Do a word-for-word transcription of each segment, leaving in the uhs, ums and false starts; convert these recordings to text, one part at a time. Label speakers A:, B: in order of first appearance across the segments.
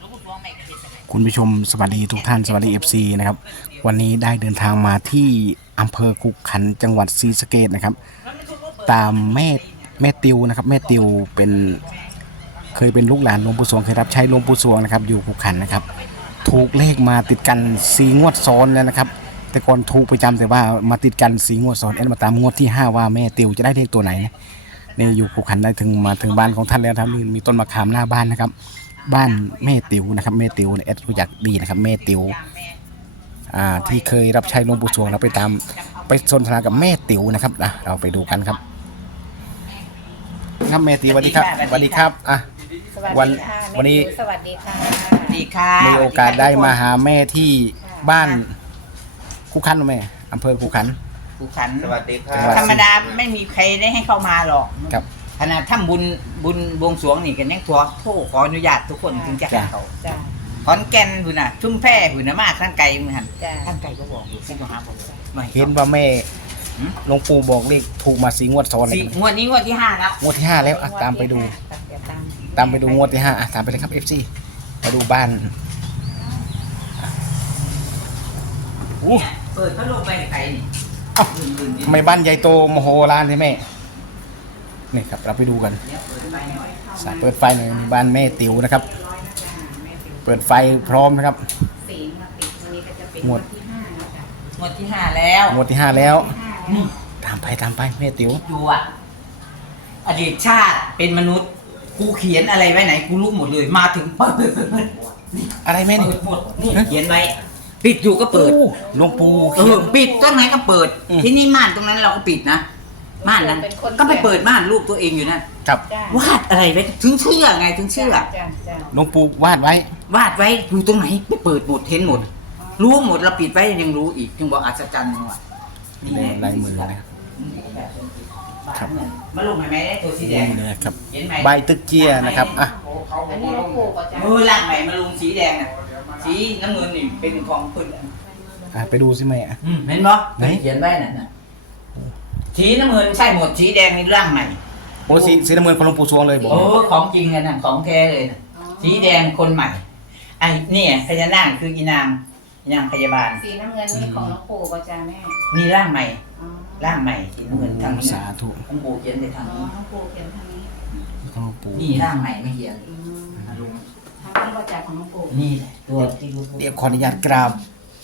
A: คุณผู้ชมสวัสดีทุกท่านสวัสดีเอฟซีนะครับวันนี้ได้เดินทางมาที่อำเภอคุกขันจังหวัดศรีสะเกษนะครับตามแม่แม่ติวนะครับแม่ติวเป็นเคยเป็นลูกหลานหลวงปู่สวงเคยรับใช้หลวงปู่สวงนะครับอยู่คุกขันนะครับถูกเลขมาติดกันสีงวดซ้อนแล้วนะครับแต่ก่อนถูกประจำแต่ว่ามาติดกันสีงวดซ้อนแอนมาตามงวดที่ห้าว่าแม่ติวจะได้เลขตัวไหนนะนี่อยู่คุกขันได้ถึงมาถึงบ้านของท่านแล้วครับมีต้นมะขามหน้าบ้านนะครับบ้านแม่ติวนะครับแม่ติวเนี่ยแอดรู้จักดีนะครับแม่ติวอ่าที่เคยรับใช้หลวงปู่สวงเราไปตามไปสนทนากับแม่ติวนะครับอ่ะเราไปดูกันครับครับแม่ติวสวัสดีครับสวัสดีครับอ่ะวันวันนี้
B: สวัสดีค่ะ
C: ดีค่ะ
A: มีโอกาสได้มาหาแม่ที่บ้านคุกขันแม่อำเภอคุกขัน
C: คุกขัน
D: สวัสดีครับ
C: ธรรมดาไม่มีใครได้ให้เข้ามาหรอก
A: ครับ
C: ขณะทำบุญบุญบวงสรวงนี่กันยังทัวโทษขออนุญาตทุกคนถึงจะให้เขา
B: จ้า
C: ขอนแก่นหุ่นน่ะชุ่มแพร่หุ่นน่ะมากท่านไกลมือหัน
B: จ้า
C: ท่านไกลก็บอกอยู่ที่จังหวัดไม่
A: เห็นว่าแม่หลวงปู่บอกเลขถูกมาสีงวดซ้อนเลย
C: สี่งวดนี้งวดที่ห้าแล้ว
A: งวดที่ห้าแล้วอ่ะตามไปดู ตามไปดูงวดที่ห้าอ่ะตามไปเลยครับเอฟซีมาดูบ้านอู้
C: เปิดพัดลมไปไกลนี่
A: ทำไมบ้านใหญ่โตมโหฬารใช่ไหมนี่ครับเราไปดูกันสายเปิดไฟหน่อยบ้านแม่ติ๋วนะครับเปิดไฟพร้อมนะครับงวด
C: งวดที่ห้าแล้ว
A: งวดที่ห้าแล้วตามไปตามไปแม่ติ๋ว
C: ดูอ่ะอดีตชาติเป็นมนุษย์กูเขียนอะไรไว้ไหนกูรู้หมดเลยมาถึงเปิด
A: อะไรแม่นี่
C: เปิดหมดนี่เขียนไว้ปิดอยู่ก็เปิด
A: หลวงปู่
C: เอ
A: เขีย
C: อน ปิดตรงไหนก็เปิด
A: อืม
C: ที่นี่ม่านตรงนั้นเราก็ปิดนะม่านนั้นก็ไปเปิดม่านรูปตัวเองอยู่นั่น
A: ครับ
C: วาดอะไรไว้ถึงเชื่อไงถึงเชื่อ
B: จ้าจ้า
A: หลวงปู่วาดไว้
C: วาดไว้อยู่ตรงไหนไปเปิดหมดเห็นหมด รู้หมดเราปิดไว้ยังรู้อีกจึงบอกอัศจรรย์ว่ะ
A: นี่ลายมือนะครับ ครับ
C: มาลงไหมไหมได้ตัวสีแดง
A: นี่นะครับ
C: เห็นไหม
A: ใบตึกเจียนะครับอ่ะ
B: อันนี้หลวงปู่ก็จ้า
C: เออล่างไหนมาลงสีแดงน่ะสีน้ำเงินนี่เป็นของคน
A: อ่ะไปดูสิแม่อ่ะ
C: อืมเห็นปะ
A: ไหน
C: เขียนไว้นั่นน่ะสีน้ำเงินใช่หมดสีแดงนี่ร่างใหม่
A: โอ้สีสีน้ำเงินของหลวงปู่สวงเลยบอก
C: โอ้ของจริงอะนะของแท้เลยนะสีแดงคนใหม่ไอ้เนี่ยพญานาคคืออีนางอีนางพยาบาล
B: สีน้ำเงินนี่ของหลวงปู่ก็จ้าแม่
C: มีร่างใหม่
B: อ๋อ
C: ร่างใหม่สีน้ำเงินทางนี้
A: สาธุ
C: หลวงปู่เขียนในทาง
B: อ๋อ
C: นี้
B: หลวงปู่เขียนทางนี้
A: ของหลวงปู่
C: นี่ร่างใหม่ไม่เขียน
B: อืม
C: มาลุง
B: ทางนี้ก็จ้าของหลวงปู่
C: นี่แหละตัวที่รู้
A: เดี๋ยวขออนุญาตกราบ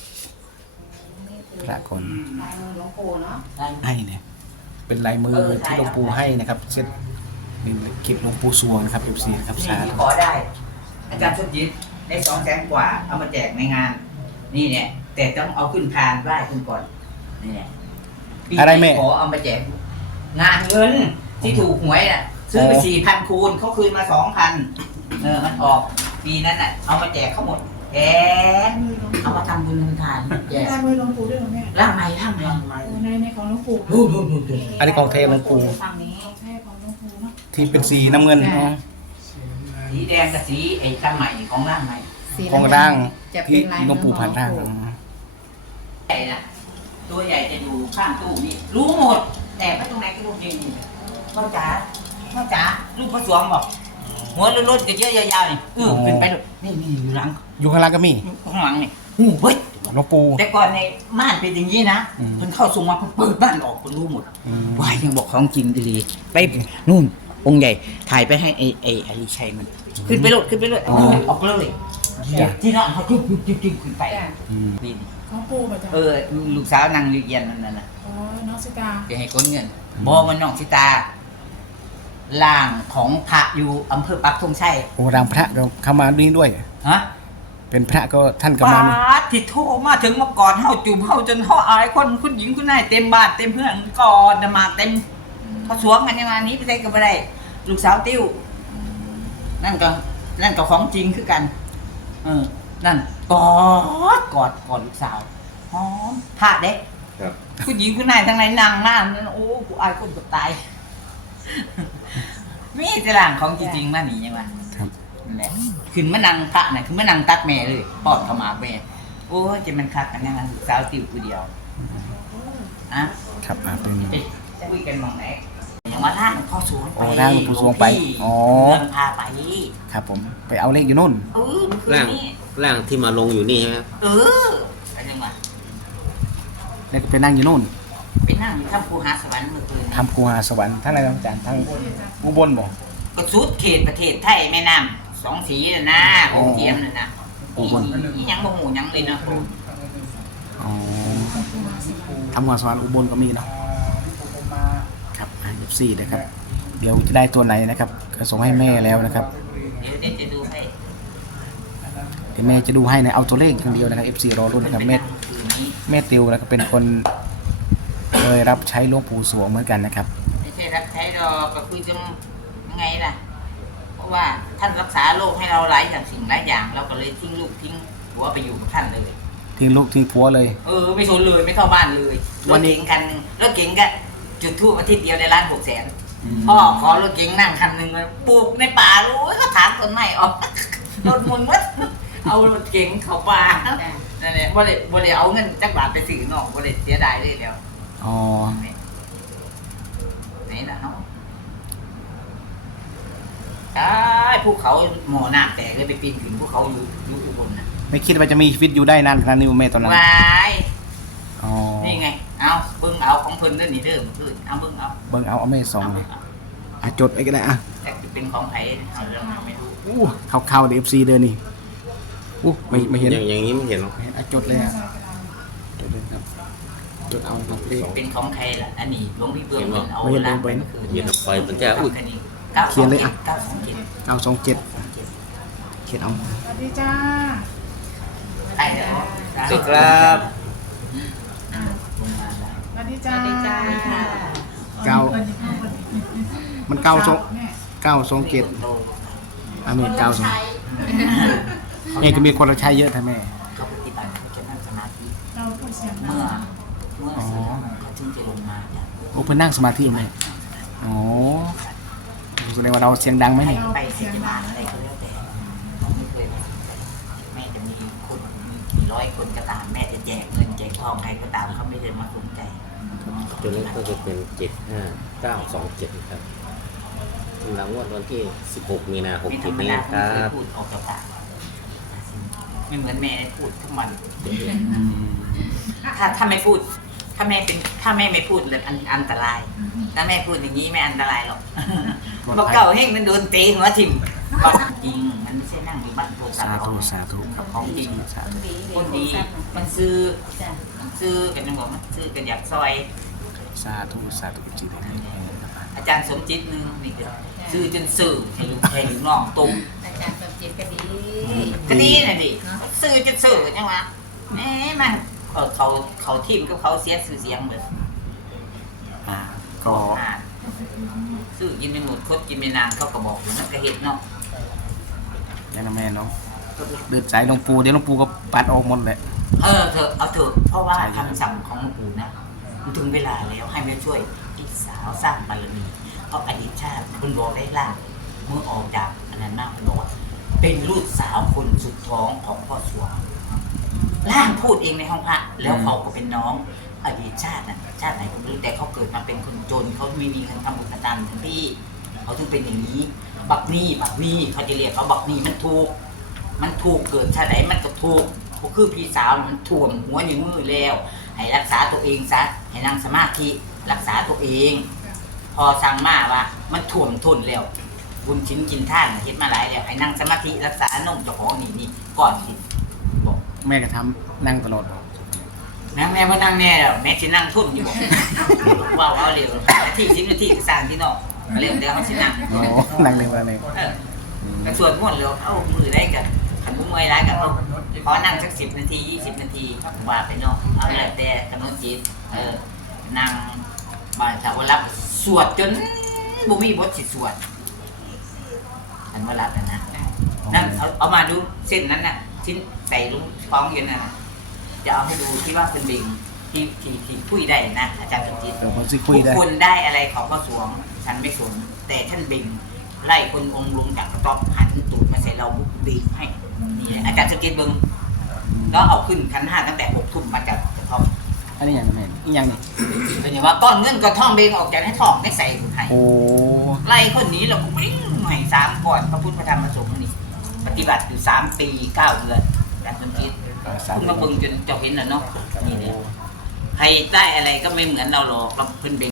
A: พระคน
B: ลายมือหลวงปู่เนาะ
A: ให้เนี่ยเป็นลายมือที่หลวงปู่ให้นะครับเซตเป็นคลิปหลวงปู่สวงนะครับเอฟซีนะครับ
C: นี่
A: สาธุ
C: ขอได้ อาจารย์ชุดยิตได้สองแสนกว่าเอามาแจกในงาน นี่เนี่ยแต่ต้องเอาขึ้นพานไหว้ขึ้นก่อนนี่เนี่ยปีนี้ขอเอามาแจกงานเงินที่ถูกหวยน่ะซื้อไปสี่พันคูณเขาคืนมาสองพันเออมันออกปีนั้นน่ะเอามาแจกเขาหมดแกเอามาทำบุญทานแจก
B: ลายมือหลวงปู่ด้วยเหรอแม่
C: ร่างใหม่ร่างใหม่
B: ในในของหลวงปู่
C: ดูดูดูดู
A: อันนี้ของเทพหลวงปู่
B: ฝั่งนี้ใช่ของหลวงปู่เนาะ
A: ที่เป็นสีน้ำเงินเนาะ
C: สีแดงกับสีไอ้ร่างใหม่ของร่างใหม่
A: ของร่าง
B: จะเป็
A: ที่
B: นลาย
A: หลวงปู่พันร่าง
C: ใหญ่นะตัวใหญ่จะอยู่ข้างตู้นี่รู้หมด แต่ไม่ตรงไหนก็รู้จริงพ่อจ๋าพ่อจ๋าลูกพระสวงบอกหัวรุ่นๆจะเยอะยาวๆนี่เออเป็นไปเลยนี่นี่อยู่หลัง
A: อยู่ข้างล่างก็มี
C: ข้างหลังนี่อู้เฮ้ย
A: หลวงปู่
C: แต่ก่อนในม่านเป็นอย่างนี้นะ
A: อืม
C: คนเข้าสูงมาเปิดบ้านออกคนรู้หมด
A: อืม
C: วายยังบอกของจริงดีไปนู่นองค์ใหญ่ถ่ายไปให้ไอ้ไอ้ไอ้ชัยมัน ขึ้นไปรถขึ้นไปรถออกเลยที่นั่นเขาจุ๊บจุ๊บจุ๊บจุ๊บขึ้นไป
B: จ้า
A: อืม
C: นี่
B: ของปู่ก็จ้า
C: เออลูกสาวนางเรียนนั่นน่ะ
B: อ๋อน้องสิตา
C: จะให้คนเงินบอมันน้องสิตาล่างของพระอยู่อำเภอปักธงชัย
A: โอ้รางพระก็เข้ามานี่ด้วย
C: ฮะ
A: เป็นพระก็ท่านก็
C: ป
A: มา
C: าดที่โทรมาถึงมาก่อนเฮาจุ่มเฮาจนเฮาอายคนคุณหญิงคุณนายเต็มบ้านเต็มเพื่อนก่อนจะมาเต็มพอสวงกันในมานี้ไปได้ก็บ่ได้ลูกสาวติ้วนั่นก็นั่นก็ของจริงคือกันเออนั่นกอดกอดกอดลูกสาวหอมพระเด็ก
D: ครับ
C: คุณหญิงคุณนายทั้งในนางหน้านั่นโอ้กูอายคนเกับตาย มีแต่หลังของจริงๆมาหนียังไง
A: ครับ
C: นั่นแหละขึ้นมานั่งพระน่ะขึ้นมานั่งตักแม่เลยปอดเข้ามาแม่โอ้ยจะมันคักกันยังไงลูกสาวติวกูเดียวอะ
A: ครับอ่ะเป็น
C: ไปคุยกันมองไหนยังมาล่างพ่อสวงไป
A: โอ้ล่างหลวงปู่สวงไปอ๋อ
C: เงินพาไป
A: ครับผมไปเอาเลขอยู่นู่น
C: เออมันคือ
D: ร่าง
C: นี่
D: ร่างที่มาลงอยู่นี่ใช่ไหมครับ
C: เอออะไรจังหวะ
A: แล้วก็ไปนั่งอยู่นู่น
C: ไปนั่งทำคูหาสวรรค์เมื่อคืน
A: ทำครูหาสวรรค์ทั้งอะไรอาจารย์ทั้งอุบลบ่
C: ก็สุดเขตประเทศไทยแม่น้ำสองสีน่ะนะโองเทียมน่ะนะอีอีหยังบ่หูหยังเลยเนาะ
A: อ๋อทำครูหาสวรรค์อุบลก็มีเนาะครับอ่านสี่นะครับ เดี๋ยวจะได้ตัวไหนนะครับก็ส่งให้แม่แล้วนะครับ
C: เดี๋ยวเดี๋ยวจะดูให้
A: เดี๋ยวแม่จะดูให้นะเอาตัวเลขอย่างเดียวนะครับ เอฟ ซี รอรุ่นนะครับแม่
C: คืนนี้
A: แม่ติวแล้วก็เป็นคนเคยรับใช้หลวงปู่สวงเหมือนกันนะครับ
C: ไม่ใช่รับใช้ดอกก็คือจะยังไงล่ะ เพราะว่าท่านรักษาโรคให้เราหลายอย่างสิ่งหลายอย่าง เราก็เลยทิ้งลูกทิ้งหัวไปอยู่กับท่านเลย
A: ทิ้งลูกทิ้งผัวเลย
C: เออไม่ชนเลยไม่เข้าบ้านเลยร
A: วั
C: ถ
A: นนี้
C: เก๋งคันหนึงรถเก๋งก็จุดทูบอาทิตย์เดียวในร้านหกแสนพ่อขอรถเก๋งนั่งคันหนึ่งมาปลูกในป่ารู้ก็ถางต้นไม้ออก รถมุนวัดเอารถเก๋งเข้าป่านั่นแหละบ่ได้บ่ได้เอาเงินจักบาทไปซื้อนอกบ่ได้เสียดายเลยแล้ว
A: อ๋อ
C: ไหนล่ะเนาะไอ้ภูเขาหมอน้ำแตกเลยไปปีนขึ้นภูเขาอยู่อยู่อุบลน่ะ
A: ไม่คิดว่าจะมีชีวิตอยู่ได้นานขนาดนี้แม่ตอนนั้น
C: วาย
A: อ๋อ
C: นี่ไงเอาเบิ่งเอาของเพิ่นเด้อนี่เด้อเพิ่นเอาเบิ่งเอา
A: เบิ่งเอาเอาแม่สอง
C: เอา
A: เล
C: เบิ่
A: ย
C: งเอา
A: อ่ะจดไว้ก็ได้อ่ะ
C: แต่เป็นของไผเอาเรื่องเอาไม่รู้
A: อู้เข้าเข้าเดฟซีเดินนี่อู้ไม่ไม่เห็น
D: อย่างอย่างนี้ไม่เห็นหรอก
A: ไม่เห็นอ่ะจดเลยอ่ะจดเลยครับจดเอาครับเลข
C: เป็นของใครล่ะ อันนี้หลวงพี่เบื้อง
D: เห็นบ่
C: เอา
A: ไม่เห็น
C: ล้าง
A: เบิ่ง
C: เมื่อคืน
D: เห็นไฟมันจะอุ้ย
C: เก้า
A: เขียนเลยอ่ะ
C: เก้าสองเจ็ด
A: เก้าสองเจ็ดเขียนเอา
B: สวัสดีจ้า
C: ใช่แล้ว
D: สวัสดีครับ
B: สวัสดีจ้า
A: เก้ามันเก้าสอง
B: แม่
A: เก้าสองเจ็ดอันนี้เก้าสองแม่ก็มีคนเราใช้เยอะท่านแม่
C: เขาปฏิบัติเขาจะนั่งสมาธิ
B: เราพูดเสียง
C: เมื่อ
B: ดัง
C: เมื่อ
A: อ๋อ
C: เขาจึงจะลงมาจาก
A: โอ้เพิ่นนั่งสมาธิไหมอ๋อแสดงว่าเราเสียงดังไหม
C: ให้
A: เนี่ย
C: ไปเสียบานอะไรก็แล้วแต่ผมไม่เคยไปแม่จะมีคนมีกี่ร้อยคนก็ตามแม่จะแจกเงินแจกทองใครก็ตามเขาไม่ได้มาสนใจ
D: ตัวนี้ก็จะเป็นเจ็ดห้าเก้าสองเจ็ดครับสำหรับงวดวันที่สิบหกมีนาคม
C: ไม่ธร
D: ที่
C: รม
D: นี้
C: ดา
D: ค
C: ไม่
D: รั
C: เคย
D: บ
C: พูดออกจากปากไม่เหมือนแม่พูดทุกวัน
A: อืม
C: ถ้าถ้าไม่พูด ถ้าแม่เป็นถ้าแม่ไม่พูดเลยอันอันตราย ถ้าแม่พูดอย่างนี้ไม่อันตรายหรอกบอกเก่าเฮงมันโดนตีหัวทิ่มบอกจริงมันไม่ใช่นั่งอยู่บ้านโทรศัพ
A: สา
C: ท์
A: ธุ
C: เอา
A: สาธุครับ
C: ของจริง
A: สาธุ
C: คนดีมันซื้อมันซื้อกันยังบอกมันซื้อกันอยากซอย
A: สาธุสาธุจริงๆครับ
C: อาจารย์สมจิตนึงนี่ก็ซื้อจนซื้อให้ลูกให้ลูกน้องตุ้ม
E: อาจารย์สมจิตก็ดี
C: ก็ดีนะดิซื้อจนซื้อยังวะแหมมันเขาเขาเขาทีมกับเขาเสียชื่อเสียงเหมือน
A: อ่าก็
C: ซื้อกินไม่หมดคดกินไม่นานเขาก็บอกอยู่มันก็เห็นเนาะ
A: ยังนะแม่เนาะเดือดใจหลวงปู่เดี๋ยวหลวงปู่ก็ปัดออกหมดแหละ
C: เออเถอะเอาเถอะเพราะว่า
A: ใช่ครับ
C: คำสั่งของหลวงปู่นะมันถึงเวลาแล้วให้แม่ช่วยพี่สาวสร้างบารมีเพราะอดีตชาติคุณบอกได้ล่างเมื่อออกจากอันนั้นนะมันบอกว่าเป็นลูกสาวคนสุดท้องของพ่อสวงล่างพูดเองในห้องพระแล้วเขาก็เป็นน้องอดีตชาติน่ะชาติไหนก็ไม่รู้แต่เขาเกิดมาเป็นคนจนเขาไม่มีเงินทำบุญทำทั้งพี่เขาถึงเป็นอย่างนี้ บักนี่บักนี่เขาจะเรียกเขาบักนี่มันถูก มันถูกเกิดชาติไหนมันก็ถูกก็คือพี่สาวมันท่วมหัวอยู่มือแล้ว ให้รักษาตัวเองซะให้นั่งสมาธิรักษาตัวเอง พอสั่งมาว่ามันท่วมทุนแล้วบุญชิ้นกินท่านเฮ็ดมาหลายแล้วให้นั่งสมาธิรักษานมเจ้าของนี่นี่ก่อนสิบอก
A: แม่ก็ทำนั่งตลอด
C: นั่งแม่มานั่งแน่แล้วแม่สินั่งทุ่มอยู่บอกว่าเอาเร็วที่สิบนาทีก็สั่งที่นอกเร็วเดี๋ยวเขาสินั่ง
A: อ๋อนั่งเร็วอะไร
C: เออแต่ส่วนม่วนเร็วเอามือได้กันขันมือมวยร้ายกันเอาขอนั่งสักสิบนาทียี่สิบนาทีว่าไปเนาะเอาแล้วแต่ขนมจีบเออนั่งมาถ้าว่ารับสวดจนบ่มีบทสิสวดอันว่ารับนะนะนั่นเอาเอามาดูเส้นนั้นน่ะชิ้นใส่ลุงท้องอยู่นั่นน่ะจะเอาให้ดูที่ว่าเป็นเบงที่ที่ที่คุยได้นะอาจารย์สมจิต
A: เดี๋ยวผมสิคุย
C: ทุก
A: ได้
C: คนได้อะไรของพ่อสวงฉันไม่สนแต่ท่านเบงไล่คนองค์ลงจากกระต๊อบหันตูดมาใส่เราเบงให้นี่แหละอาจารย์สมจิตเบิงแล้วเอาขึ้นขันห้าตั้งแต่หกทุ่มมาจากกระต๊อบ
A: ออันนี้อย่างแม่อีกอย่างนี่
C: เป็นอย่างว่าก้อนเงินก็ท่องเบงออกจากให้ทองไม่ใส่คนไทย
A: โอ้
C: ไล่คนนี้เราก็วิ่งใหม่สามก่อนพระพุทธพระธรรมพระสงฆ์นี่ปฏิบัติอยู่สามปีเก้าเดือนอาจารย์สมคิดคุณมาเบิ่งจนเจ้าเห็นแล้วเนาะนี่เนี่ยใครได้อะไรก็ไม่เหมือนเราหรอกเราเพิ่นเบง